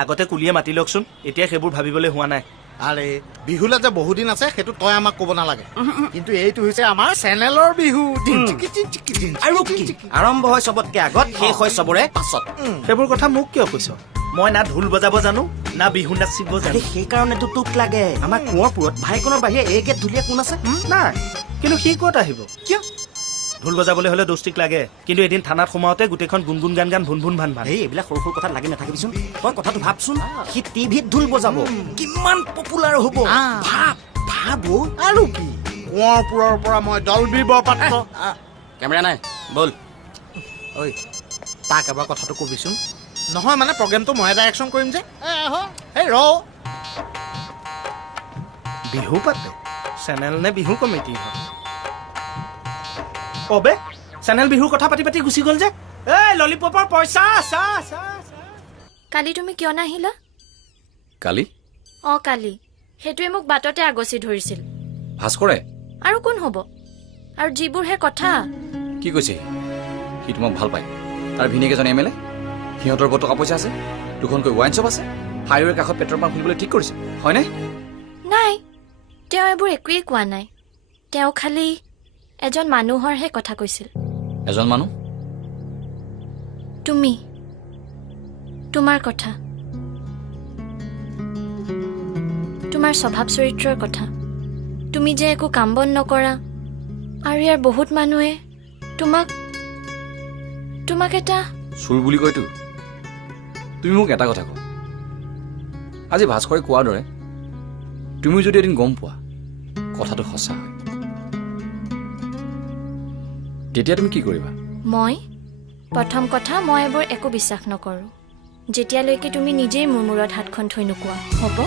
আগতে কুলিয়ে মাতি লওকচোন এতিয়া সেইবোৰ ভাবিবলৈ হোৱা নাই আৰে বিহুলে যে বহুদিন আছে সেইটো তই আমাক ক'ব নালাগে কিন্তু এইটো হৈছে আমাৰ চেনেলৰ বিহু আৰু কি আৰম্ভ হয় চবতকে আগত শেষ হয় চবৰে পাছত সেইবোৰ কথা মোক কিয় কৈছ মই না ঢোল বজাব জানো না বিহু নাচিব জানো সেইকাৰণেতো তোক লাগে আমাৰ কোঁৱৰপুৰত ভাইকনৰ বাহিৰে এইকে ঢুলীয়া কোন আছে নাই কিন্তু সি ক'ত আহিব কিয় ঢোল বজাবলৈ হ'লে দোষ্টিক লাগে কিন্তু এদিন থানাত সোমাওঁতে গোটেইখন গুণগুণ গান গান ভুন ভুন ভান ভান এই এইবিলাক সৰু সৰু কথাত লাগি নাথাকিবিচোন তই কথাটো ভাবচোন সি টিভিত ঢোল বজাব কিমান পপুলাৰ হ'ব ভাব ভাব আৰু কি কোঁৱৰপুৰৰ পৰা মই দলবি বৰপাত্ৰ কেমেৰা নাই বল ঐ তাক এবাৰ কথাটো কবিচোন নহয় মানে প্ৰগ্ৰেমটো মই ডাইৰেকশ্যন কৰিম যে এই ৰ বিহু পাতে চেনেল নে বিহু কমিটি অবে চেনেল বিহুৰ কথা পাতি পাতি গুচি গ'ল যে এই ললিপপৰ পইচা চা চা কালি তুমি কিয় নাহিলা কালি কালি সেইটোৱে মোক বাটতে আগচি ধৰিছিল ভাস্কৰে আৰু কোন হ'ব আৰু যিবোৰহে কথা কি কৈছে সি তোমাক ভাল পায় তাৰ ভিনিয়েক এজন এম এল এ সিহঁতৰ বহুত টকা পইচা আছে দুখনকৈ ৱাইন শ্বপ আছে হাইৱেৰ কাষত পেট্ৰল পাম্প খুলিবলৈ ঠিক কৰিছে হয়নে নাই তেওঁ এইবোৰ একোৱেই কোৱা নাই তেওঁ খালি এজন মানুহৰহে কথা কৈছিল এজন মানুহ তুমি তোমাৰ কথা তোমাৰ স্বভাৱ চৰিত্ৰৰ কথা তুমি যে একো কাম বন নকৰা আৰু ইয়াৰ বহুত মানুহে তোমাক এটা চুৰ বুলি কয়তো তুমি মোক এটা কথা কোৱা আজি ভাস্কৰে কোৱাৰ দৰে তুমিও যদি এদিন গম পোৱা কথাটো সঁচা হয় তেতিয়া তুমি কি কৰিবা মই প্ৰথম কথা মই এইবোৰ একো বিশ্বাস নকৰোঁ যেতিয়ালৈকে তুমি নিজেই মোৰ মূৰত হাতখন থৈ নোকোৱা হ'ব